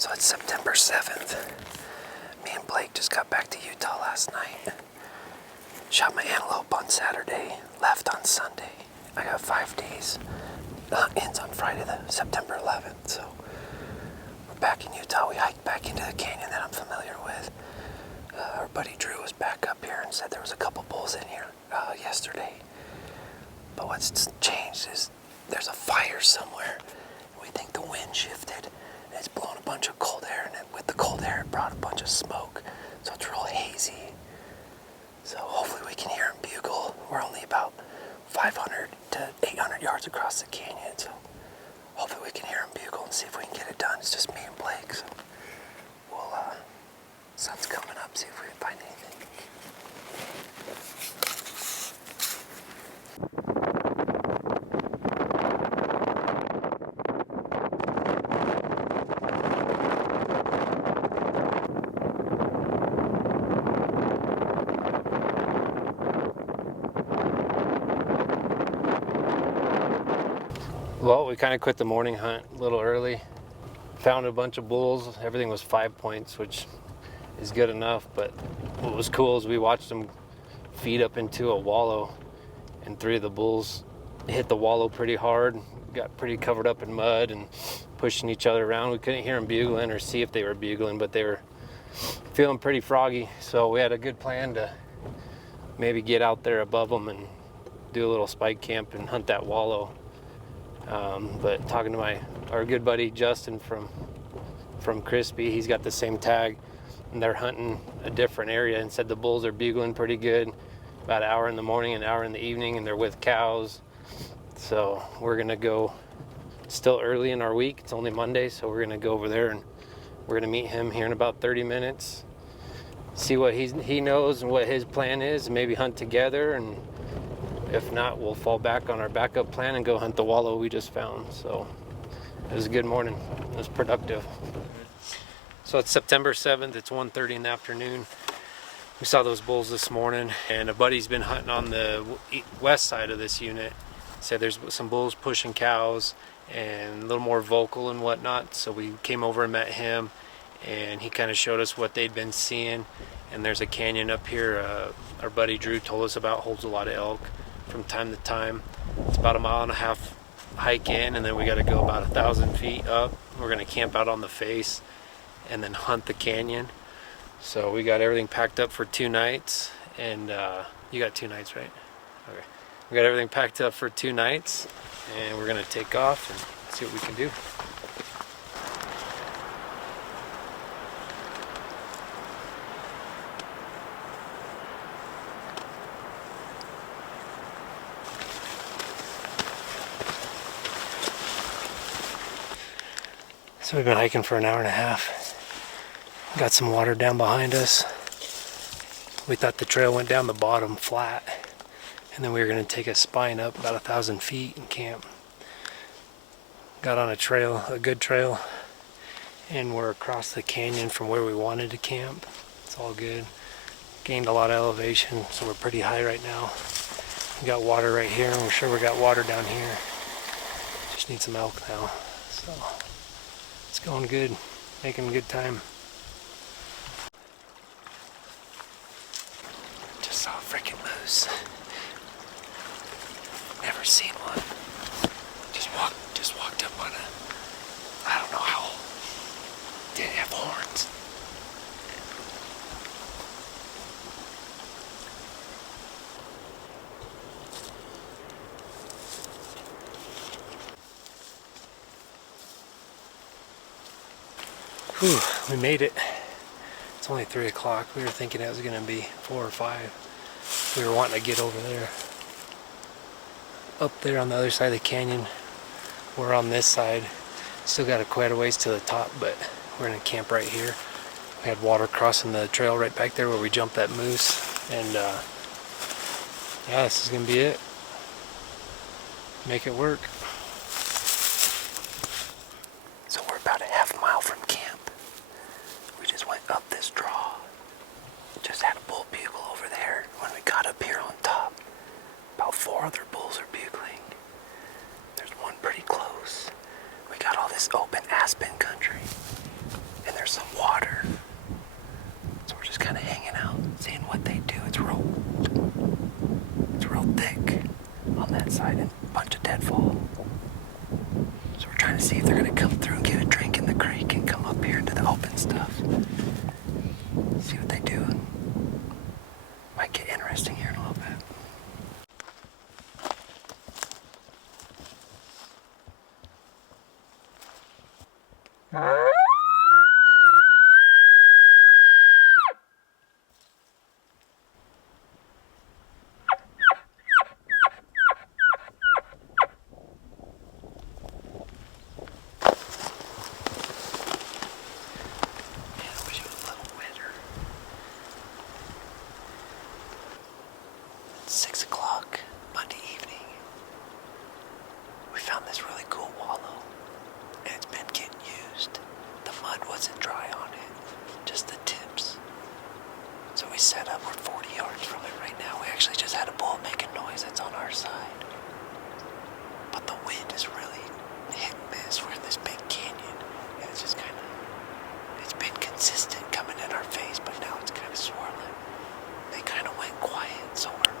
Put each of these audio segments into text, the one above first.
So it's September 7th. Me and Blake just got back to Utah last night. Shot my antelope on Saturday, left on Sunday. I got 5 days. Ends on Friday, September 11th. So we're back in Utah. We hiked back into the canyon that I'm familiar with. Our buddy Drew was back up here and said there was a couple bulls in here yesterday. But what's changed is there's a fire somewhere. We think the wind shifted. It's blown a bunch of cold air, and with the cold air, it brought a bunch of smoke. So it's real hazy. So hopefully we can hear him bugle. We're only about 500 to 800 yards across the canyon, so hopefully we can hear him bugle and see if we can get it done. It's just me and Blake, so we'll, sun's coming up, see if we can find anything. Well, we kind of quit the morning hunt a little early. Found a bunch of bulls. Everything was 5 points, which is good enough. But what was cool is we watched them feed up into a wallow, and 3 of the bulls hit the wallow pretty hard. Got pretty covered up in mud and pushing each other around. We couldn't hear them bugling or see if they were bugling, but they were feeling pretty froggy. So we had a good plan to maybe get out there above them and do a little spike camp and hunt that wallow. But talking to our good buddy Justin from Crispi, he's got the same tag, and they're hunting a different area, and said the bulls are bugling pretty good, about an hour in the morning, an hour in the evening, and they're with cows. So we're gonna go still early in our week. It's only Monday, so we're gonna go over there and we're gonna meet him here in about 30 minutes, see what he knows and what his plan is, and maybe hunt together. And if not, we'll fall back on our backup plan and go hunt the wallow we just found. So it was a good morning. It was productive. So it's September 7th. It's 1:30 in the afternoon. We saw those bulls this morning, and a buddy's been hunting on the west side of this unit. Said there's some bulls pushing cows and a little more vocal and whatnot. So we came over and met him, and he kind of showed us what they'd been seeing. And there's a canyon up here our buddy Drew told us about, holds a lot of elk from time to time. It's about 1.5 mile hike in, and then we got to go about 1,000 feet up. We're going to camp out on the face and then hunt the canyon. So we got everything packed up for 2 nights, and you got 2 nights, right? Okay. We got everything packed up for 2 nights, and we're going to take off and see what we can do. So we've been hiking for 1.5 hours. Got some water down behind us. We thought the trail went down the bottom flat, and then we were going to take a spine up about 1,000 feet and camp. Got on a trail, a good trail, and we're across the canyon from where we wanted to camp. It's all good. Gained a lot of elevation, so we're pretty high right now. We got water right here, and we're sure we got water down here. Just need some elk now. So it's going good, making good time. Just saw a freaking moose. Never seen one. Just walked up on I don't know how old. Didn't have horns. Whew, we made it. It's only 3 o'clock. We were thinking it was going to be 4 or 5. We were wanting to get over there. Up there on the other side of the canyon. We're on this side. Still got quite a ways to the top, but we're going to camp right here. We had water crossing the trail right back there where we jumped that moose. And yeah, this is going to be it. Make it work. So we're about 1/2 mile from camp. We just went up this draw. Just had a bull bugle over there. When we got up here on top, about 4 other bulls are bugling. There's one pretty close. We got all this open aspen country. consistent coming in our face, but now it's kind of swirling. They kind of went quiet, so we're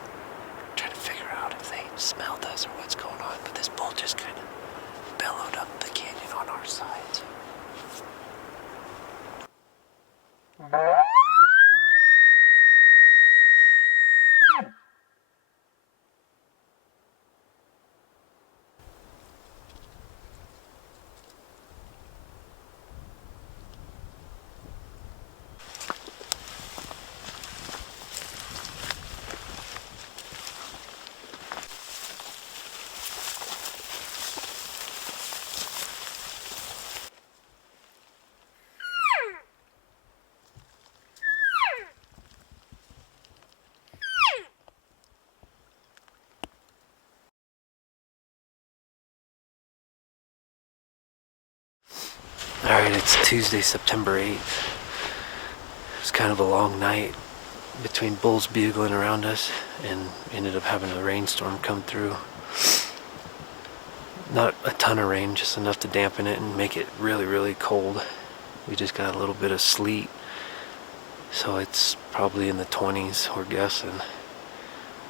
trying to figure out if they smelled us or what's going on. But this bull just kind of bellowed up the canyon on our side. Alright, it's Tuesday, September 8th. It was kind of a long night between bulls bugling around us and ended up having a rainstorm come through. Not a ton of rain, just enough to dampen it and make it really, really cold. We just got a little bit of sleet, so it's probably in the 20s, we're guessing.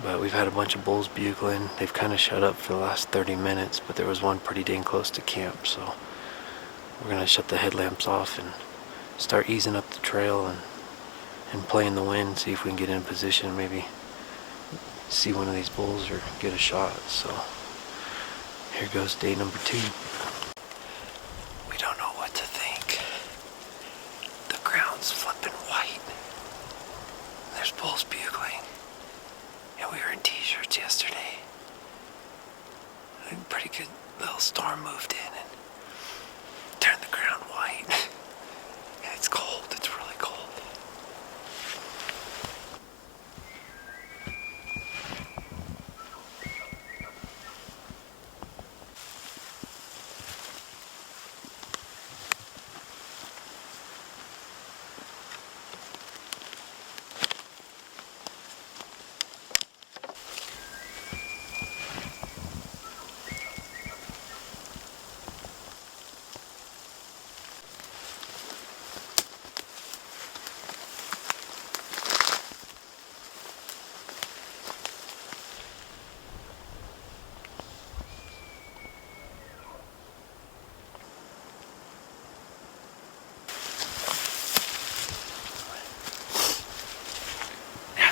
But we've had a bunch of bulls bugling. They've kind of shut up for the last 30 minutes, but there was one pretty dang close to camp, so we're gonna shut the headlamps off and start easing up the trail and play in the wind, see if we can get in position, maybe see one of these bulls or get a shot. So here goes day number 2. We don't know what to think. The ground's flipping white. There's bulls bugling. And we were in t-shirts yesterday. A pretty good little storm moved in and turned the ground white. And it's cold, it's really cold.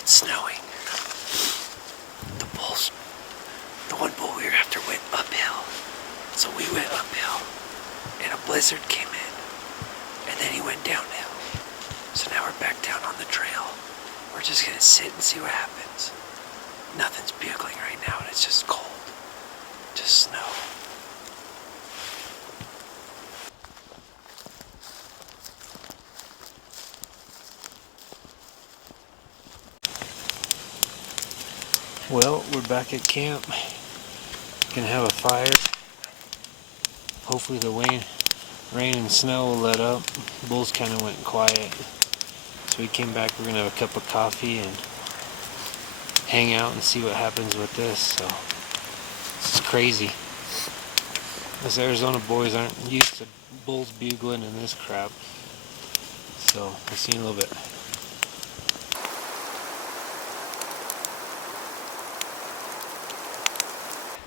Snowing. The one bull we were after went uphill. So we went uphill and a blizzard came in and then he went downhill. So now we're back down on the trail. We're just gonna sit and see what happens. Nothing's bugling right now and it's just cold. Just snow. Well, we're back at camp. Gonna have a fire. Hopefully the rain and snow will let up. Bulls kind of went quiet. So we came back, we're gonna have a cup of coffee and hang out and see what happens with this. So it's crazy. Us Arizona boys aren't used to bulls bugling and this crap. So we'll see you in a little bit.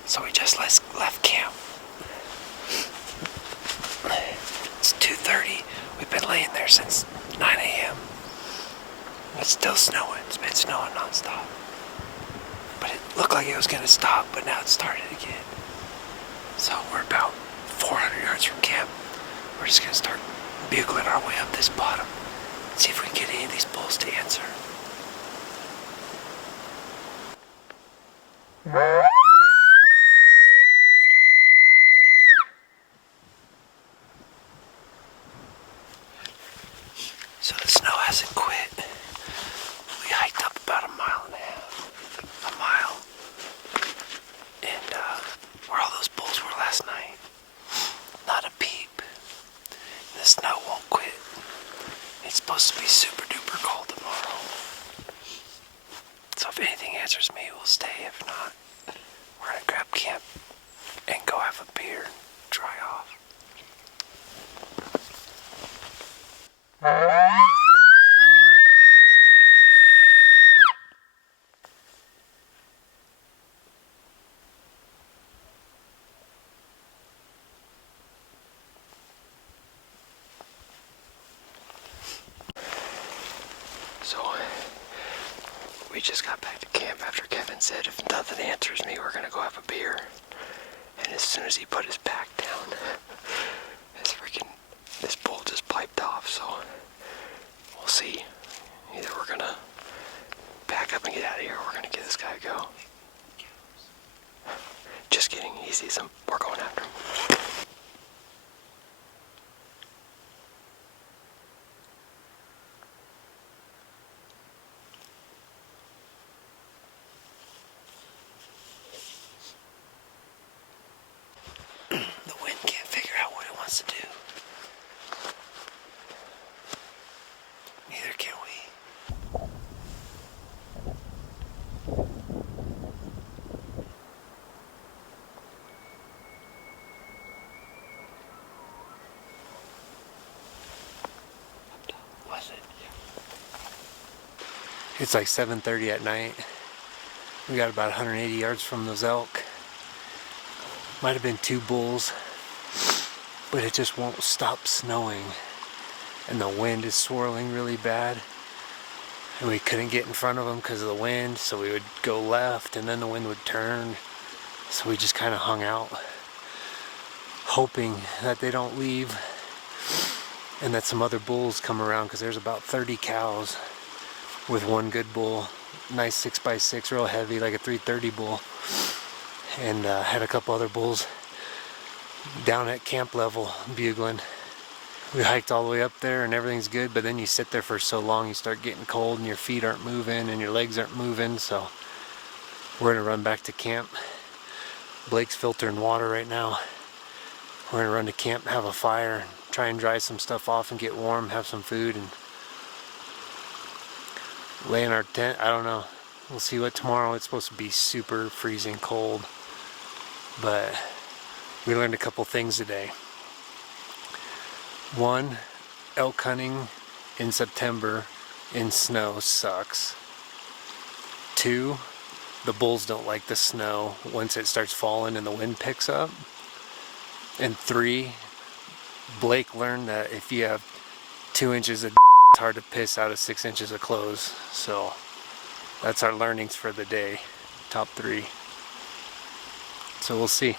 So we just left camp. It's 2:30. We've been laying there since 9 a.m. It's still snowing. It's been snowing nonstop. But it looked like it was going to stop, but now it started again. So we're about 400 yards from camp. We're just going to start bugling our way up this bottom. See if we can get any of these bulls to answer. So the snow hasn't quit. We hiked up about a mile and a mile. And where all those bulls were last night. Not a peep. The snow won't quit. It's supposed to be super duper cold tomorrow. So if anything answers me, we'll stay. If not, we're gonna grab camp and go have a beer and dry off. So we just got back to camp after Kevin said if nothing answers me, we're gonna go have a beer. And as soon as he put his pack down, this bull just piped off. So we'll see. Either we're gonna pack up and get out of here, or we're gonna give this guy a go. Just kidding, he sees him. We're going after him. The wind can't figure out what it wants to do. Neither can we. Was it? Yeah. It's like 7:30 at night. We got about 180 yards from those elk. Might have been 2 bulls, but it just won't stop snowing. And the wind is swirling really bad. And we couldn't get in front of them because of the wind, so we would go left and then the wind would turn. So we just kind of hung out, hoping that they don't leave and that some other bulls come around, because there's about 30 cows with one good bull. Nice 6x6, real heavy, like a 330 bull. And had a couple other bulls down at camp level bugling. We hiked all the way up there and everything's good, but then you sit there for so long you start getting cold and your feet aren't moving and your legs aren't moving, so we're gonna run back to camp. Blake's filtering water right now. We're gonna run to camp, have a fire, try and dry some stuff off and get warm, have some food, and lay in our tent. I don't know. We'll see what tomorrow. It's supposed to be super freezing cold, but we learned a couple things today. One, elk hunting in September in snow sucks. 2, the bulls don't like the snow once it starts falling and the wind picks up. And 3, Blake learned that if you have 2 inches of it's hard to piss out of 6 inches of clothes. So that's our learnings for the day. Top 3. So we'll see.